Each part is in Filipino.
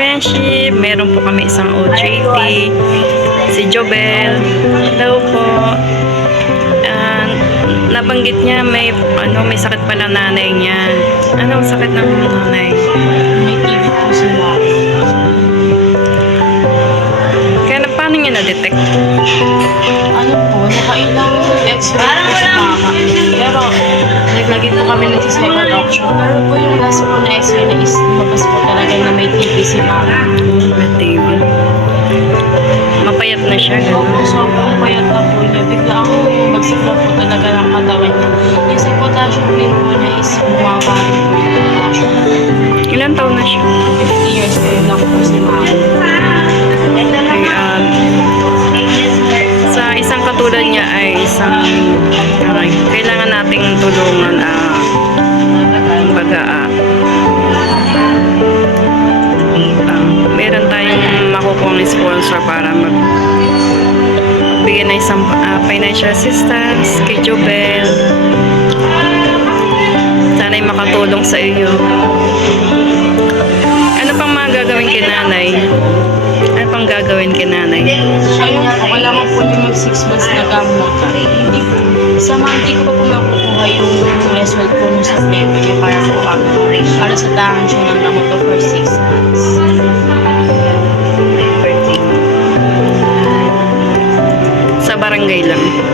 friendship. Meron po kami isang OJT. Si Jobel. Hello po. Ah, nabanggit niya may ano may sakit pala nanay niya. Anong sakit ng nanay? May TV po. Kaya paano niya na-detect? Ano po, nakailang x-ray naglagi po kami ng second option. Pero po yung last po na na is lumabas po talaga na may TB si mama. May TV. Mapayat na siya. Opo, sobrang payat na po niya. Bigla ako na po talaga ng katawan niya. Yung sa potassium din po ay isang aray, kailangan nating tulungan ah kumbaga ah, ah, meron tayong makukuha sponsor para mag bigyan ng isang ah, financial assistance kay Jobel. Sana'y makatulong sa iyo ano pang mga gagawin kay nanay? Gagawin kay nanay? Ayun po, wala mo po yung mag 6 months na gamot. Hindi po. Sa monthly ko pa po makukuha yung result po nung supplement niya para po ano, para sa dahan siya ng gamot ko for 6 months. Sa barangay lang.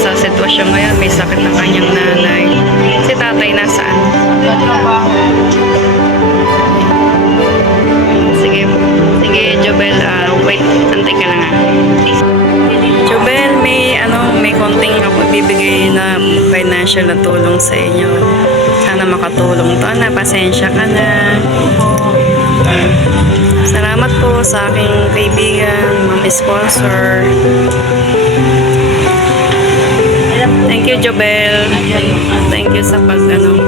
Sa sitwasyon ngayon, may sakit ng kanyang nanay. Si tatay nasaan? Sige, sige, Jobel, ah, wait, antay ka lang ah. Jobel, may ano, may konting ako bibigay na financial na tulong sa inyo. Sana makatulong to. Ana, pasensya ka na. Salamat po sa aking kaibigan, ma'am sponsor. Jobel. Thank you sa pag ano,